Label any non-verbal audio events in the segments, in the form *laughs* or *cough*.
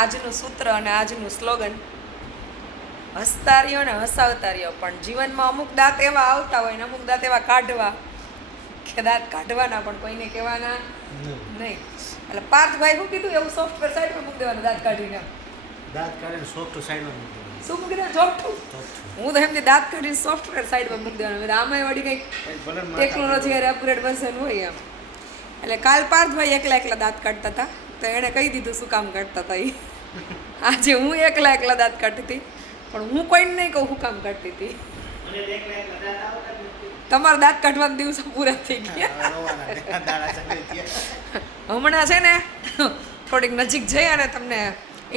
આજનું સૂત્ર અને આજનું સ્લોગન. હસતા રહ્યો ને હસાવતા રહ્યો પણ જીવનમાં અમુક દાંત એવા આવતા હોય ને અમુક દાંત એવા કાઢવા. કે દાંત કાઢવાના પણ કોઈને કહેવાના નહીં. એટલે પાર્થભાઈ શું કીધું? એવું સોફ્ટવેર સાઈડ પર મૂકી દેવાનું દાંત કાઢીને. દાંત કાઢીને સોફ્ટ સાઈડમાં મૂકી શું મૂકી દેવાનું? ચોખ્ઠું હું તો એમ દાંત કાઢીને સોફ્ટવેર સાઈડ પર મૂકી દેવાનું. આમાં વળી કંઈક ટેકનોલોજી અપગ્રેડ વર્ઝન હોય એમ. એટલે કાલ પાર્થભાઈ એકલા એકલા દાંત કાઢતા હતા. તો એણે કહી દીધું શું કામ કાઢતા હતા એ આજે હું એકલા એકલા દાંત કાઢતી હતી, પણ હું કોઈને નહીં કહું શું કામ કાઢતી હતી. તમારા દાંત કાઢવાના દિવસો પૂરા થઈ ગયા. હમણાં છે ને, થોડીક નજીક જઈ અને તમને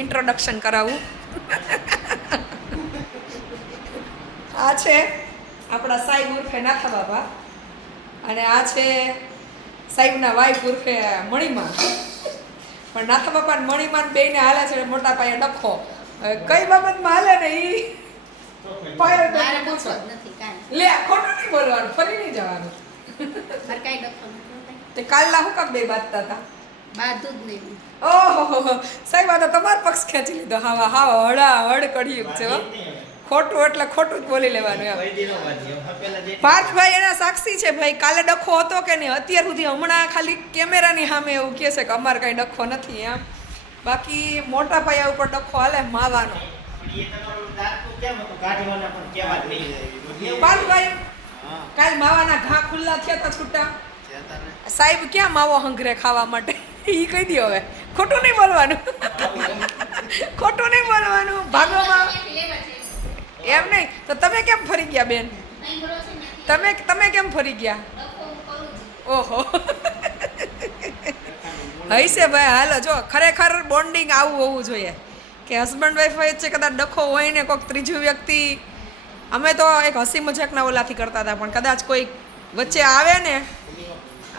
ઇન્ટ્રોડક્શન કરાવું. આ છે આપણા સાહેબ ઉર્ફે નાથા બાબા. અને આ છે સાહેબના વાઈફ ઉર્ફે મણિમાન પણ નાથા બાપા મણિમાન ને હાલે છે મોટા પાયે ડખો. કઈ બાબતમાં હાલે ને ઈ? પાયે મારે પૂછો નથી કાંઈ. લે ખોટું નહીં બોલવાનું ફરી નહીં જવાનું. તે કાલના હું કામ બે બાંધતા હતા? બાધું જ નહીં ઓહો સાહેબ આ તો તમારો પક્ષ ખેંચી લીધો. હા હા હળા હળ કઢી છે હો. ખોટું એટલે ખોટું જ બોલી લેવાનું એમ. પાર્થભાઈ એના સાક્ષી છે ભાઈ. કાલે ડખો હતો કે નહીં? અત્યાર સુધી હમણાં ખાલી કેમેરાની સામે એવું કહે છે કે અમારે કાંઈ ડખો નથી એમ. બાકી મોટા પાયા ઉપર ડખો હાલે માવાનો. કાલ માવાના ઘા ખુલ્લા થયા હતા છૂટા. સાહેબ, ક્યાં માવો હંગરે ખાવા માટે? એ કહી દો હવે. ખોટું નહીં બોલવાનું. ખોટું નહીં બોલવાનું. ભાગોમાં એમ નહીં? તો તમે કેમ ફરી ગયા બેન? તમે તમે કેમ ફરી ગયા? ઓહો. હૈસે ભાઈ, હાલો, જો, ખરેખર બોન્ડિંગ આવું હોવું જોઈએ. કે હસબન્ડ વાઈફ વચ્ચે કદાચ ડખો હોય ને કોઈક ત્રીજું વ્યક્તિ. અમે તો એક હસી મજાકના ઓલાથી કરતા હતા, પણ કદાચ કોઈ વચ્ચે આવે ને,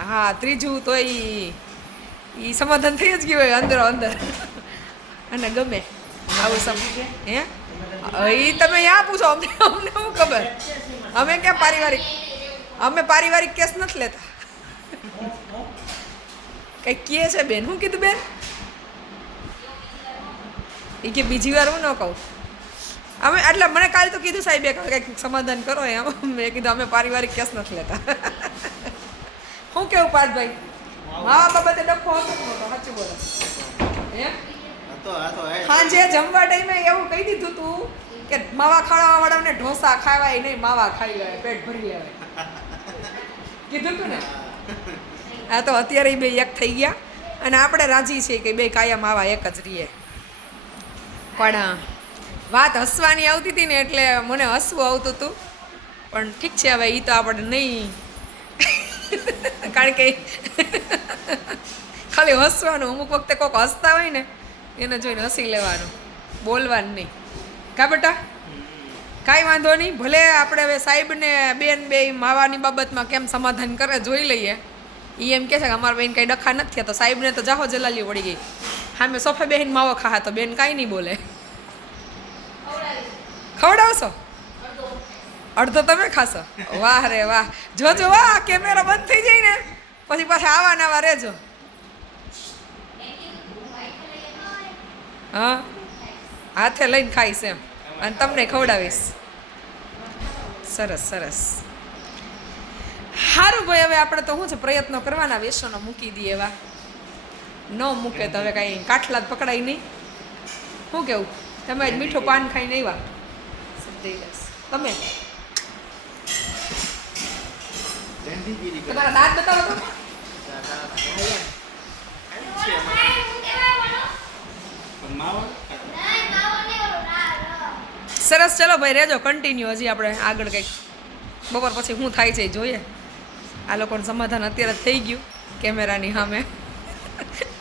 હા, ત્રીજું તો એ સમાધાન થઈ જ ગયું હોય, અંદરો, અંદર. અને ગમે. આવું સમજી હે? એ તમે અહીંયા પૂછો, અમને અમને શું ખબર? અમે ક્યાં પારિવારિક અમે પારિવારિક કેસ નથી લેતા. કંઈક કહે છે બેન, શું કીધું બેન? એ કે બીજી વાર હું ન કહું. અમે એટલે મને કાલે તો કીધું સાહેબે કંઈક સમાધાન કરો એમ. મેં કીધું, અમે પારિવારિક કેસ નથી લેતા. શું કેવું પાર્થભાઈ? હા બાબતે ડખો હતો સાચું બોલો. હે હે. સાંજે જમવા ટાઈમે એવું કહી દીધું તું કે માવા ખાવા વાળાને ઢોસા ખાવાય નહીં માવા ખાઈ આવે પેટ ભરી આવે કીધું તું ને? આ તો અત્યારે બે એક થઈ ગયા. અને આપણે રાજી છીએ કે બે કાયમ આવા એક જ રહીએ પણ વાત હસવાની આવતી હતી ને એટલે મને હસવું આવતું હતું. પણ ઠીક છે હવે એ તો આપણે નહીં. કારણ કે ખાલી હસવાનું અમુક વખતે કોઈક હસતા હોય ને એને જોઈને હસી લેવાનું. બોલવાનું નહીં. કા બેટા? કાંઈ વાંધો નહીં. ભલે આપણે હવે સાહેબને બેન બે માવાની બાબતમાં કેમ સમાધાન કરે જોઈ લઈએ. એ એમ કહે છે કે અમારા બેન કંઈ ડખા નથી થયા. તો સાહેબને તો જાહો જલાલી પડી ગઈ. હા, મેં સોફે બેન માવો ખાહા તો બેન કાંઈ નહીં બોલે. ખવડાવશો? અડધો તમે ખાશો? વાહ રે વાહ. જોજો, વાહ કેમેરા બંધ થઈ જાય ને. પછી પાછા આવા નવા રહેજો. હા? હાથે લઈને ખાઈશ એમ. અને તમને ખવડાવીશ. સરસ સરસ. સારું ભાઈ, હવે આપણે તો શું છે, પ્રયત્નો કરવાના વ્યસનો મૂકી દઈએ એવા. ન મૂકે તો હવે કાંઈ કાઠલા જ પકડાય નહીં. શું કેવું? તમે આજ મીઠું પાન ખાઈને આવ્યા? તમે? તમારા દાંત બતાવો તો પણ માવા? સરસ, ચલો ભાઈ રહેજો કન્ટિન્યુ હજી આપણે આગળ કંઈક. બપોર પછી શું થાય છે એ જોઈએ. આ લોકોનું સમાધાન અત્યારે થઈ ગયું કેમેરાની સામે.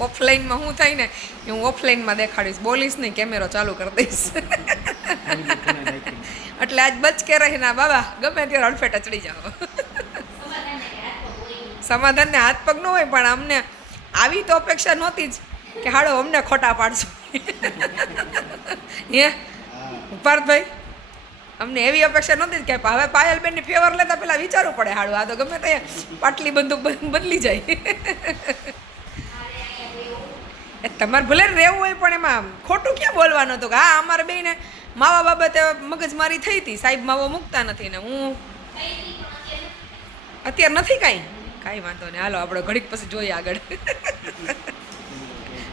ઓફલાઈનમાં શું થાય ને એ હું ઓફલાઈનમાં દેખાડીશ. બોલીશ નહીં, કેમેરો ચાલુ કરી દઈશ. એટલે આજ બચ કે રહી ના, બાબા, ગમે ત્યારે અડફેટ ચડી જાઓ. સમાધાનને હાથ પગ ન હોય, પણ અમને આવી તો અપેક્ષા નહોતી જ કે હાડો અમને ખોટા પાડશો. *laughs* હે. પાર્થભાઈ અમને એવી અપેક્ષા નહોતી કે હવે પાયલબેનની ફેવર લેતા પહેલાં વિચારવું પડે હાડું. આ તો ગમે તે પાટલી બંદૂક બદલી જાય. *laughs* તમારે ભલે રહેવું હોય પણ એમાં ખોટું ક્યાં બોલવાનું હતું? કે હા, અમારે બેને માવા બાબતે મગજમારી થઈ હતી. સાહેબ માવો મૂકતા નથી ને હું અત્યારે નથી કાંઈ? કાંઈ વાંધો નહીં. હાલો આપણે ઘડીક પછી જોઈએ આગળ. *laughs*